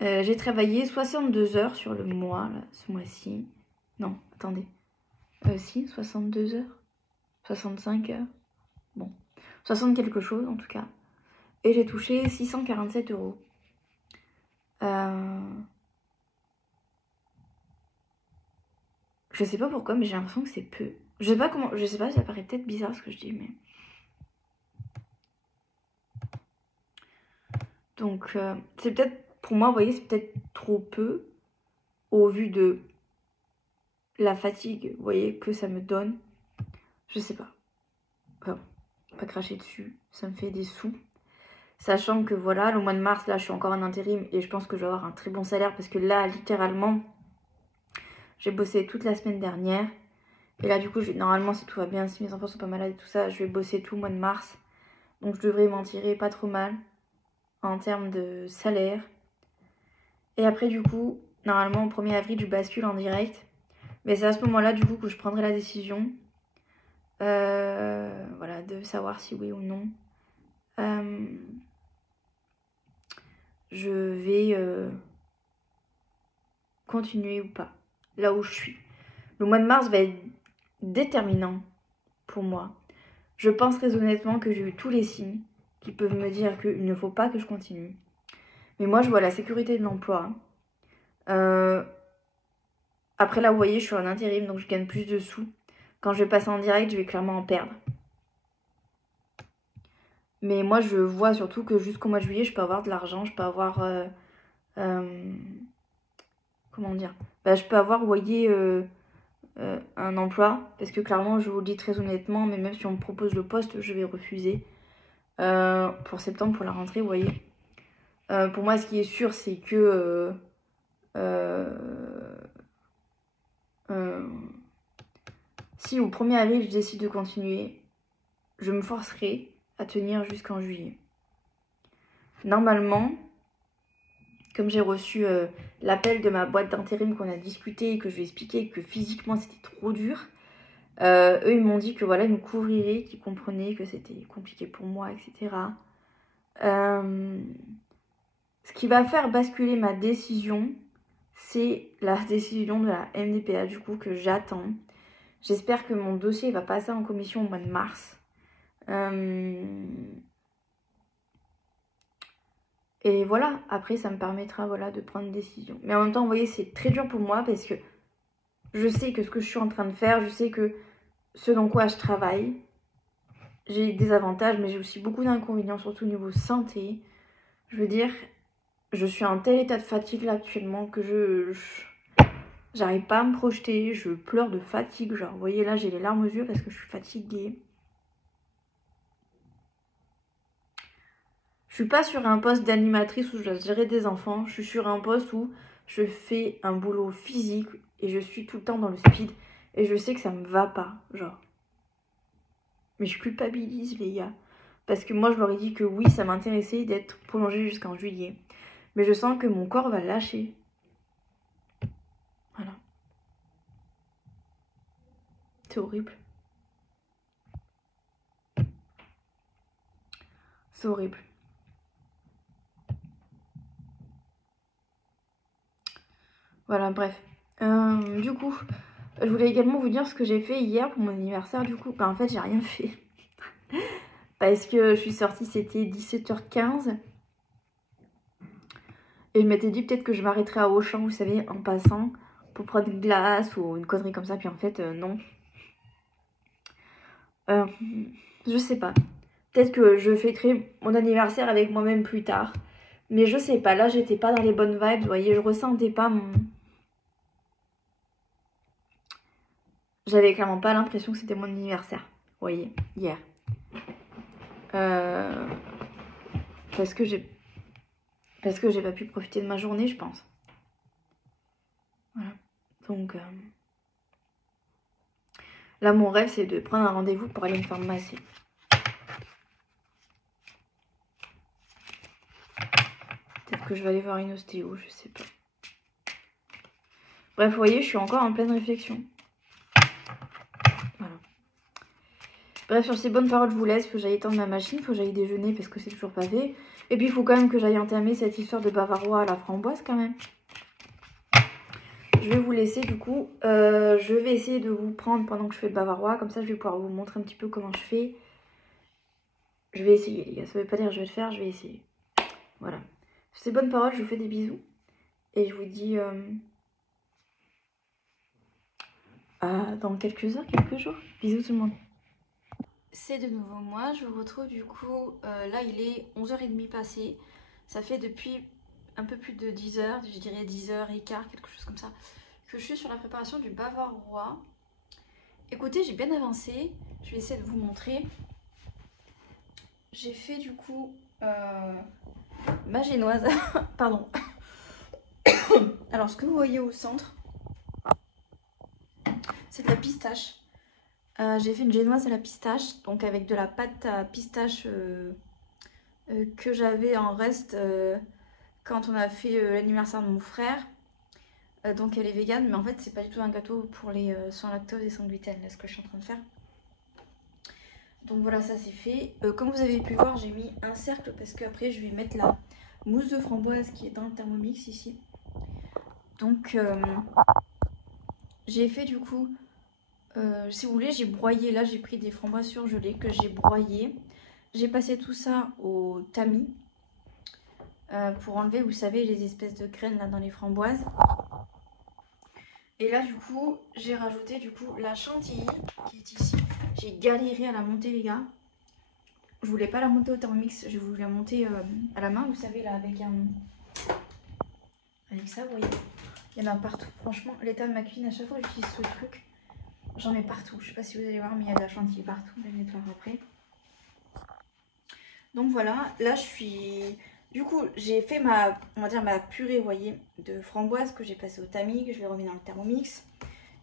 J'ai travaillé 62 heures sur le mois, là, ce mois-ci. Non, attendez. Si, 62 heures. 65 heures. Bon, 60 quelque chose en tout cas. Et j'ai touché 647 euros. Je sais pas pourquoi, mais j'ai l'impression que c'est peu. Je sais pas comment, je sais pas, ça paraît peut-être bizarre ce que je dis, mais... Donc, c'est peut-être, pour moi, vous voyez, c'est peut-être trop peu au vu de la fatigue, vous voyez, que ça me donne. Je sais pas. Enfin, pas cracher dessus, ça me fait des sous. Sachant que voilà, le mois de mars, là, je suis encore en intérim et je pense que je vais avoir un très bon salaire parce que là, littéralement, j'ai bossé toute la semaine dernière. Et là, du coup, normalement, si tout va bien, si mes enfants sont pas malades et tout ça, je vais bosser tout le mois de mars. Donc, je devrais m'en tirer pas trop mal en termes de salaire. Et après, du coup, normalement, au 1er avril, je bascule en direct. Mais c'est à ce moment-là, du coup, que je prendrai la décision. Voilà, de savoir si oui ou non. Je vais continuer ou pas. là où je suis. Le mois de mars va être déterminant pour moi. Je pense très honnêtement que j'ai eu tous les signes qui peuvent me dire qu'il ne faut pas que je continue. Mais moi, je vois la sécurité de l'emploi. Après, là, vous voyez, je suis en intérim, donc je gagne plus de sous. Quand je vais passer en direct, je vais clairement en perdre. Mais moi, je vois surtout que jusqu'au mois de juillet, je peux avoir de l'argent, je peux avoir... comment dire, je peux avoir, vous voyez, un emploi. Parce que clairement, je vous le dis très honnêtement, mais même si on me propose le poste, je vais refuser. Pour septembre, pour la rentrée, vous voyez. Pour moi, ce qui est sûr, c'est que... si au 1er avril, je décide de continuer, je me forcerai à tenir jusqu'en juillet. Normalement, comme j'ai reçu l'appel de ma boîte d'intérim qu'on a discuté et que je lui ai expliqué que physiquement c'était trop dur, eux ils m'ont dit que voilà, ils me couvriraient, qu'ils comprenaient que c'était compliqué pour moi, etc. Ce qui va faire basculer ma décision, c'est la décision de la MDPH du coup que j'attends. J'espère que mon dossier va passer en commission au mois de mars. Et voilà, après ça me permettra voilà, de prendre une décision. Mais en même temps, vous voyez, c'est très dur pour moi parce que je sais que ce que je suis en train de faire, je sais que ce dans quoi je travaille, j'ai des avantages, mais j'ai aussi beaucoup d'inconvénients, surtout au niveau santé. Je veux dire, je suis en tel état de fatigue là actuellement que j'arrive pas à me projeter, je pleure de fatigue. Genre, vous voyez là, j'ai les larmes aux yeux parce que je suis fatiguée. Je suis pas sur un poste d'animatrice où je dois gérer des enfants. Je suis sur un poste où je fais un boulot physique et je suis tout le temps dans le speed. Et je sais que ça me va pas, genre. Mais je culpabilise, les gars. Parce que moi, je leur ai dit que oui, ça m'intéressait d'être prolongée jusqu'en juillet. Mais je sens que mon corps va lâcher. Voilà. C'est horrible. C'est horrible. Voilà, bref. Du coup, je voulais également vous dire ce que j'ai fait hier pour mon anniversaire. Du coup, en fait, j'ai rien fait. Parce que je suis sortie, c'était 17h15. Et je m'étais dit peut-être que je m'arrêterais à Auchan, vous savez, en passant, pour prendre une glace ou une connerie comme ça. Puis en fait, non. Je sais pas. Peut-être que je fêterai mon anniversaire avec moi-même plus tard. Mais je sais pas, là j'étais pas dans les bonnes vibes, vous voyez, je ressentais pas mon... J'avais clairement pas l'impression que c'était mon anniversaire, vous voyez, hier. Parce que j'ai pas pu profiter de ma journée, je pense. Voilà. Donc... Là, mon rêve, c'est de prendre un rendez-vous pour aller me faire masser. Peut-être que je vais aller voir une ostéo, je sais pas. Bref, vous voyez, je suis encore en pleine réflexion. Voilà. Bref, sur ces bonnes paroles, je vous laisse. Faut que j'aille étendre ma machine, faut que j'aille déjeuner parce que c'est toujours pas fait. Et puis, il faut quand même que j'aille entamer cette histoire de bavarois à la framboise quand même. Je vais vous laisser du coup. Je vais essayer de vous prendre pendant que je fais le bavarois. Comme ça, je vais pouvoir vous montrer un petit peu comment je fais. Je vais essayer, les gars. Ça veut pas dire que je vais le faire, je vais essayer. Voilà. Sur ces bonnes paroles, je vous fais des bisous. Et je vous dis dans quelques heures, quelques jours. Bisous tout le monde. C'est de nouveau moi. Je vous retrouve du coup. Là, il est 11h30 passé. Ça fait depuis un peu plus de 10 heures, je dirais 10h15, quelque chose comme ça, que je suis sur la préparation du bavarois. Écoutez, j'ai bien avancé. Je vais essayer de vous montrer. J'ai fait du coup ma génoise. Pardon. Alors, ce que vous voyez au centre, c'est de la pistache. J'ai fait une génoise à la pistache, donc avec de la pâte à pistache que j'avais en reste quand on a fait l'anniversaire de mon frère. Donc elle est végane, mais en fait c'est pas du tout un gâteau pour les sans lactose et sans gluten, là ce que je suis en train de faire. Donc voilà, ça c'est fait. Comme vous avez pu voir, j'ai mis un cercle parce qu'après je vais mettre la mousse de framboise qui est dans le Thermomix ici. Donc j'ai fait du coup, si vous voulez, j'ai broyé. Là, j'ai pris des framboises surgelées que j'ai broyées. J'ai passé tout ça au tamis pour enlever, vous savez, les espèces de graines là dans les framboises. Et là, du coup, j'ai rajouté du coup la chantilly qui est ici. J'ai galéré à la monter, les gars. Je voulais pas la monter au Thermomix, j'ai voulu la monter à la main, vous savez, là, avec ça, vous voyez. Il y en a partout. Franchement, l'état de ma cuisine, à chaque fois que j'utilise ce truc, j'en ai partout. Je sais pas si vous allez voir, mais il y a de la chantilly partout. Je vais mettre après. Donc voilà, là je suis... Du coup, j'ai fait on va dire ma purée, vous voyez, de framboise que j'ai passée au tamis, que je vais remettre dans le Thermomix.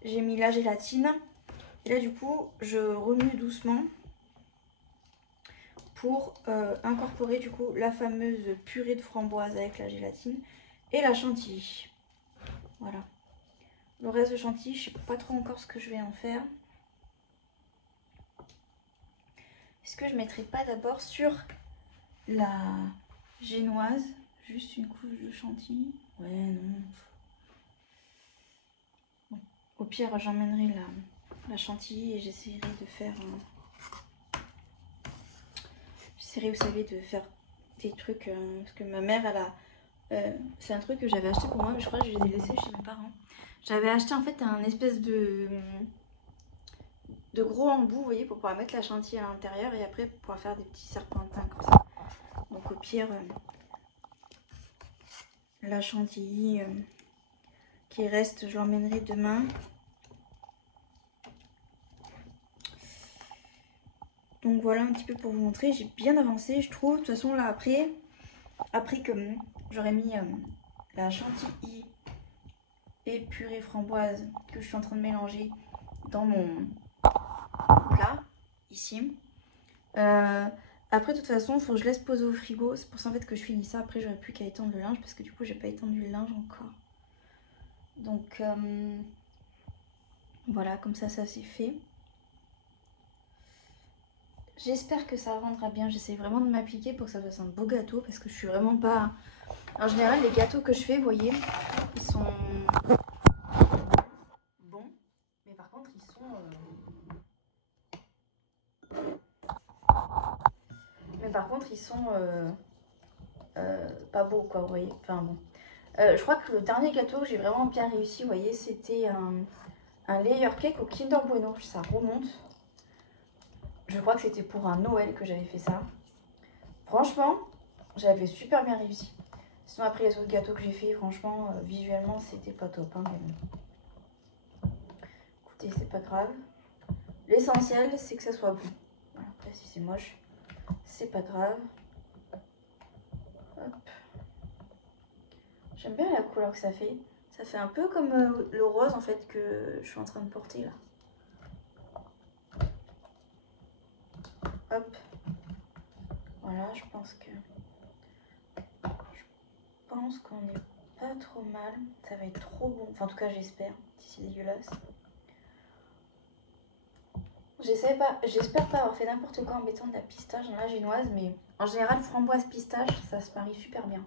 J'ai mis la gélatine. Et là, du coup, je remue doucement pour incorporer, du coup, la fameuse purée de framboise avec la gélatine et la chantilly. Voilà. Le reste de chantilly, je sais pas trop encore ce que je vais en faire. Est-ce que je mettrai pas d'abord sur la génoise juste une couche de chantilly? Ouais, non. Bon, au pire, j'emmènerai la chantilly et j'essaierai de faire... J'essaierai, vous savez, de faire des trucs... parce que ma mère, elle a... c'est un truc que j'avais acheté pour moi, mais je crois que je les ai laissés chez mes parents. J'avais acheté en fait un espèce de gros embout, vous voyez, pour pouvoir mettre la chantilly à l'intérieur et après pour pouvoir faire des petits serpentins comme ça. Donc au pire, la chantilly qui reste, je l'emmènerai demain. Donc voilà un petit peu pour vous montrer, j'ai bien avancé je trouve. De toute façon là après que j'aurai mis la chantilly et purée framboise que je suis en train de mélanger dans mon plat ici. Après de toute façon il faut que je laisse poser au frigo. C'est pour ça en fait que je finis ça. Après j'aurai plus qu'à étendre le linge parce que du coup j'ai pas étendu le linge encore. Donc voilà, comme ça c'est fait. J'espère que ça rendra bien. J'essaie vraiment de m'appliquer pour que ça fasse un beau gâteau parce que je suis vraiment pas... En général les gâteaux que je fais, vous voyez, ils sont bons. Mais par contre ils sont... pas beaux quoi, vous voyez. Enfin bon. Je crois que le dernier gâteau que j'ai vraiment bien réussi, vous voyez, c'était un layer cake au Kinder Bueno. Ça remonte. Je crois que c'était pour un Noël que j'avais fait ça. Franchement, j'avais super bien réussi. Sinon après les autres gâteaux que j'ai fait, franchement, visuellement, c'était pas top. Hein, mais bon. Écoutez, c'est pas grave. L'essentiel, c'est que ça soit bon. Voilà, après, si c'est moche, c'est pas grave. Hop. J'aime bien la couleur que ça fait. Ça fait un peu comme le rose, en fait, que je suis en train de porter, là. Hop. Voilà, je pense qu'on est pas trop mal. Ça va être trop bon. Enfin, en tout cas, j'espère. Si c'est dégueulasse. J'espère pas avoir fait n'importe quoi en mettant de la pistache dans la génoise, mais en général, framboise pistache, ça se marie super bien.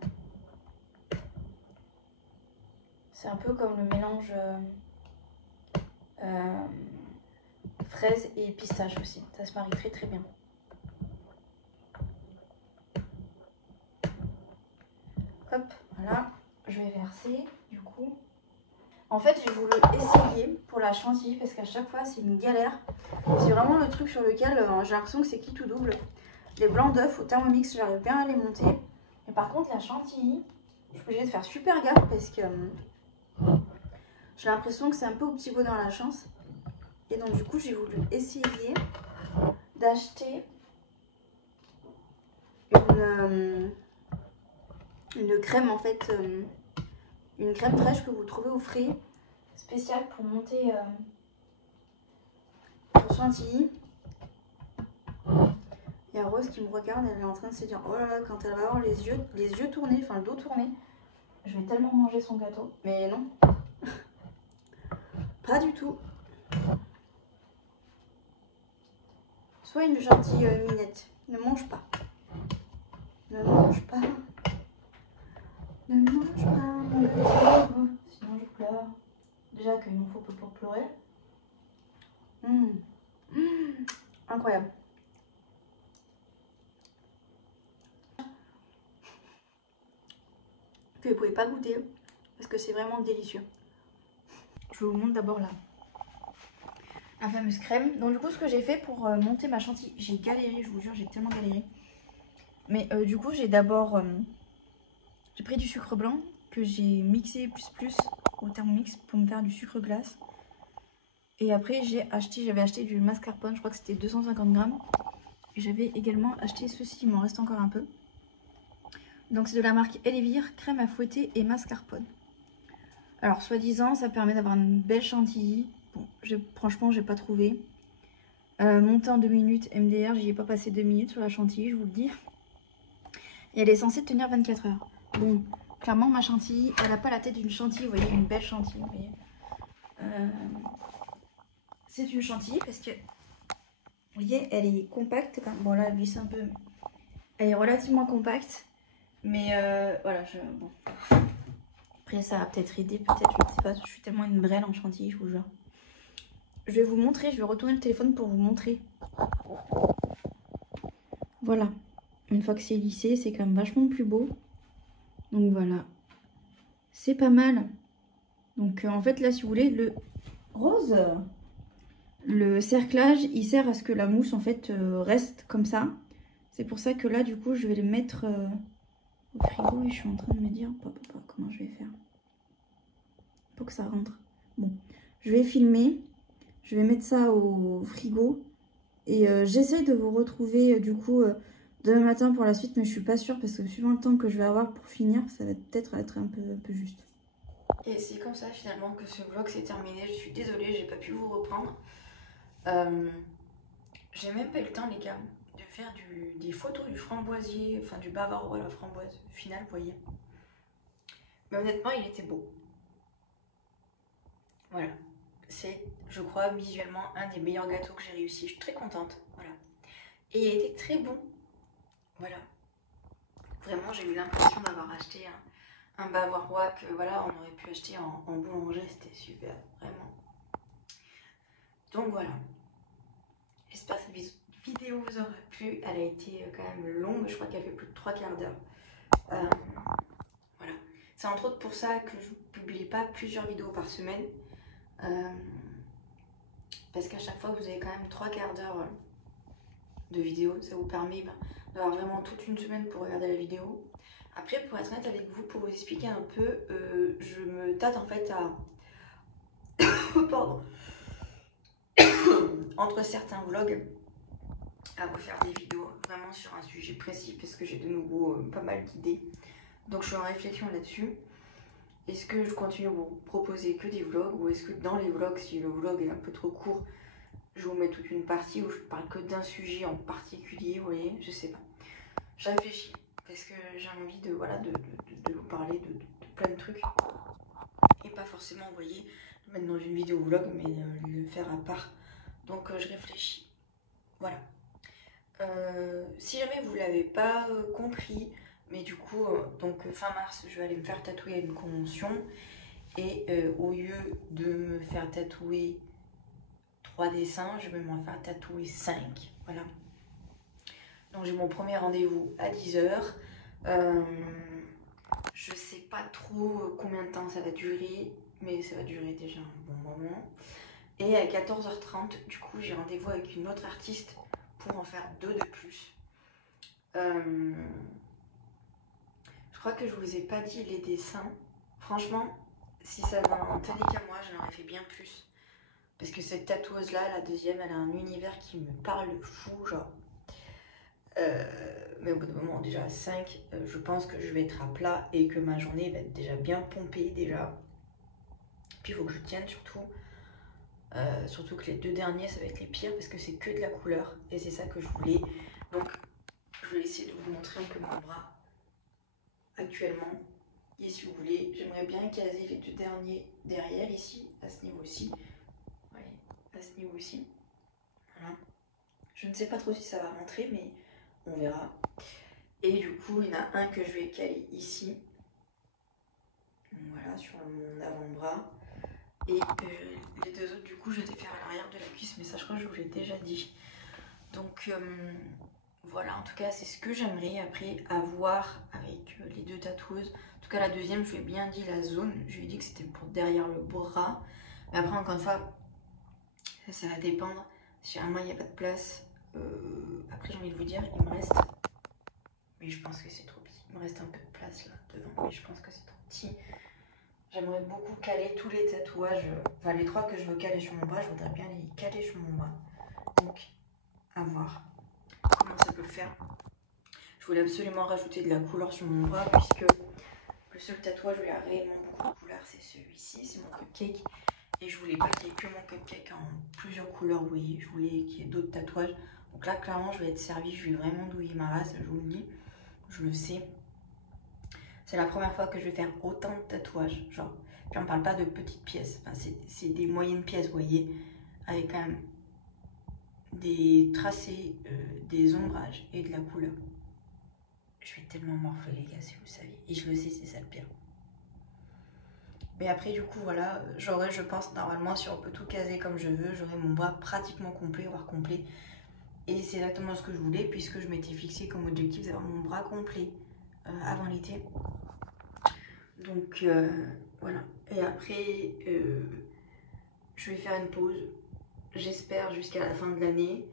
C'est un peu comme le mélange fraise et pistache aussi. Ça se marie très très bien. Hop, voilà. Je vais verser du coup. En fait, j'ai voulu essayer pour la chantilly parce qu'à chaque fois, c'est une galère. C'est vraiment le truc sur lequel j'ai l'impression que c'est qui tout double. Les blancs d'œufs au Thermomix, j'arrive bien à les monter. Mais par contre, la chantilly, je suis obligée de faire super gaffe parce que j'ai l'impression que c'est un peu au petit bonheur la chance. Et donc, du coup, j'ai voulu essayer d'acheter une crème en fait. Une crème fraîche que vous trouvez au frais, spéciale pour monter le chantilly. Il y a Rose qui me regarde, elle est en train de se dire oh là là, quand elle va avoir les yeux tournés, enfin le dos tourné, je vais tellement manger son gâteau. Mais non, pas du tout. Sois une gentille minette, ne mange pas. Ne mange pas. Ne mange pas mon gâteau, sinon je pleure. déjà qu'il nous faut peu pour pleurer. Incroyable. Que vous pouvez pas goûter parce que c'est vraiment délicieux. Je vous montre d'abord là la fameuse crème. Donc du coup ce que j'ai fait pour monter ma chantilly, j'ai galéré, je vous jure, j'ai tellement galéré. Mais du coup j'ai d'abord j'ai pris du sucre blanc que j'ai mixé plus au Thermomix pour me faire du sucre glace. Et après j'avais acheté du mascarpone, je crois que c'était 250 grammes. Et j'avais également acheté ceci, il m'en reste encore un peu. Donc c'est de la marque Elvire, crème à fouetter et mascarpone. Alors soi-disant ça permet d'avoir une belle chantilly. Bon, franchement j'ai pas trouvé. Montée en 2 minutes, MDR, j'y ai pas passé 2 minutes sur la chantilly, je vous le dis. Et elle est censée tenir 24 heures. Bon, clairement ma chantilly, elle a pas la tête d'une chantilly, vous voyez, une belle chantilly. C'est une chantilly parce que, vous voyez, elle est compacte. Bon là, elle glisse un peu. Elle est relativement compacte. Mais voilà, bon. Après ça va peut-être aider, peut-être, je ne sais pas. Je suis tellement une brêle en chantilly, je vous jure. Je vais vous montrer, je vais retourner le téléphone pour vous montrer. Voilà. Une fois que c'est lissé, c'est quand même vachement plus beau. Donc voilà. C'est pas mal. Donc en fait là, si vous voulez, le rose, le cerclage, il sert à ce que la mousse en fait reste comme ça. C'est pour ça que là, du coup, je vais le mettre au frigo et je suis en train de me dire comment je vais faire pour que ça rentre. Bon, je vais filmer, je vais mettre ça au frigo et j'essaye de vous retrouver du coup demain matin pour la suite, mais je suis pas sûre parce que suivant le temps que je vais avoir pour finir, ça va peut-être être un peu juste. Et c'est comme ça finalement que ce vlog s'est terminé. Je suis désolée, j'ai pas pu vous reprendre. J'ai même pas eu le temps, les gars, de faire des photos du framboisier, enfin du bavarois, la framboise finale, vous voyez. Mais honnêtement, il était beau. Voilà. C'est, je crois, visuellement un des meilleurs gâteaux que j'ai réussi. Je suis très contente. Voilà. Et il était très bon. Voilà. Vraiment, j'ai eu l'impression d'avoir acheté un bavarois que voilà, on aurait pu acheter en boulangerie. C'était super, vraiment. Donc voilà. J'espère que cette vidéo vous aura plu. Elle a été quand même longue. Je crois qu'elle fait plus de 3/4 d'heure. Voilà. C'est entre autres pour ça que je ne publie pas plusieurs vidéos par semaine. Parce qu'à chaque fois, vous avez quand même 3/4 d'heure de vidéo. Ça vous permet d'avoir vraiment toute une semaine pour regarder la vidéo. Après, pour être honnête avec vous, pour vous expliquer un peu, je me tâte en fait à... Pardon. Entre certains vlogs, à vous faire des vidéos vraiment sur un sujet précis parce que j'ai de nouveau pas mal d'idées. Donc je suis en réflexion là-dessus. Est-ce que je continue à vous proposer que des vlogs ou est-ce que dans les vlogs, si le vlog est un peu trop court, je vous mets toute une partie où je parle que d'un sujet en particulier, vous voyez, je sais pas. Je réfléchis parce que j'ai envie de, voilà, de vous parler de plein de trucs et pas forcément, vous voyez, le mettre dans une vidéo vlog mais le faire à part. Donc je réfléchis. Voilà. Si jamais vous l'avez pas compris, mais du coup, donc fin mars, je vais aller me faire tatouer à une convention. Et au lieu de me faire tatouer 3 dessins, je vais m'en faire tatouer 5. Voilà. Donc j'ai mon premier rendez-vous à 10 h. Je sais pas trop combien de temps ça va durer, mais ça va durer déjà un bon moment. Et à 14h30, du coup, j'ai rendez-vous avec une autre artiste pour en faire 2 de plus. Je crois que je vous ai pas dit les dessins. Franchement, si ça n'en tenait qu'à moi, j'en aurais fait bien plus. Parce que cette tatoueuse là, la deuxième, elle a un univers qui me parle fou, genre. Mais au bout d'un moment, déjà à 5, je pense que je vais être à plat et que ma journée va être déjà bien pompée déjà. Puis il faut que je tienne surtout. Surtout que les 2 derniers, ça va être les pires parce que c'est que de la couleur. Et c'est ça que je voulais. Donc, je vais essayer de vous montrer un peu mon bras actuellement. Et si vous voulez, j'aimerais bien caser les 2 derniers derrière ici, à ce niveau-ci. Voyez, à ce niveau-ci. Voilà. Je ne sais pas trop si ça va rentrer, mais on verra. Et du coup, il y en a un que je vais caler ici. Voilà, sur mon avant-bras. Et les deux autres, du coup, je vais les faire à l'arrière de la cuisse, mais ça, je crois que je vous l'ai déjà dit. Donc voilà, en tout cas, c'est ce que j'aimerais après avoir avec les deux tatoueuses. En tout cas, la deuxième, je lui ai bien dit la zone. Je lui ai dit que c'était pour derrière le bras. Mais après, encore une fois, ça va dépendre. Si à moi, il n'y a pas de place. Après, j'ai envie de vous dire, il me reste... Mais je pense que c'est trop petit. Il me reste un peu de place là devant, mais je pense que c'est trop petit. J'aimerais beaucoup caler tous les tatouages. Enfin, les 3 que je veux caler sur mon bras, je voudrais bien les caler sur mon bras. Donc, à voir comment ça peut le faire. Je voulais absolument rajouter de la couleur sur mon bras puisque le seul tatouage où il y a réellement beaucoup de couleurs, c'est celui-ci, c'est mon cupcake. Et je voulais pas qu'il y ait que mon cupcake en plusieurs couleurs, vous voyez. Je voulais qu'il y ait d'autres tatouages. Donc là, clairement, je vais être servie. Je vais vraiment douiller ma race, je vous le dis. Je le sais. C'est la première fois que je vais faire autant de tatouages. Genre, puis on parle pas de petites pièces. Enfin, c'est des moyennes pièces, vous voyez. Avec quand même des tracés, des ombrages et de la couleur. Je vais tellement morfler les gars, si vous saviez. Et je le sais, c'est ça le pire. Mais après, du coup, voilà, j'aurai, je pense, normalement, si on peut tout caser comme je veux, j'aurai mon bras pratiquement complet, voire complet. Et c'est exactement ce que je voulais, puisque je m'étais fixé comme objectif d'avoir mon bras complet avant l'été. Donc, voilà. Et après, je vais faire une pause, j'espère, jusqu'à la fin de l'année.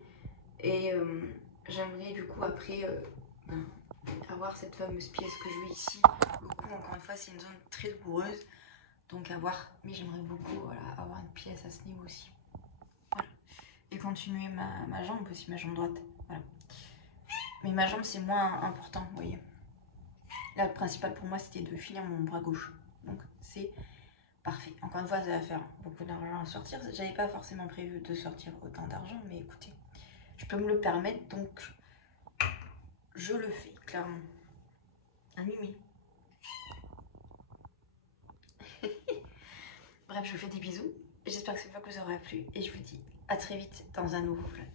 Et j'aimerais, du coup, après... avoir cette fameuse pièce que je veux ici. Le cou, encore une fois, c'est une zone très douloureuse, donc à voir. Mais j'aimerais beaucoup, voilà, avoir une pièce à ce niveau aussi. Voilà. Et continuer ma jambe aussi, ma jambe droite. Voilà. Mais ma jambe, c'est moins important, vous voyez. Là, le principal pour moi, c'était de finir mon bras gauche. Donc, c'est parfait. Encore une fois, ça va faire beaucoup d'argent à sortir. J'avais pas forcément prévu de sortir autant d'argent, mais écoutez, je peux me le permettre, donc je le fais, clairement. Un mimi. Bref, je vous fais des bisous. J'espère que cette fois vous aura plu. Et je vous dis à très vite dans un nouveau vlog.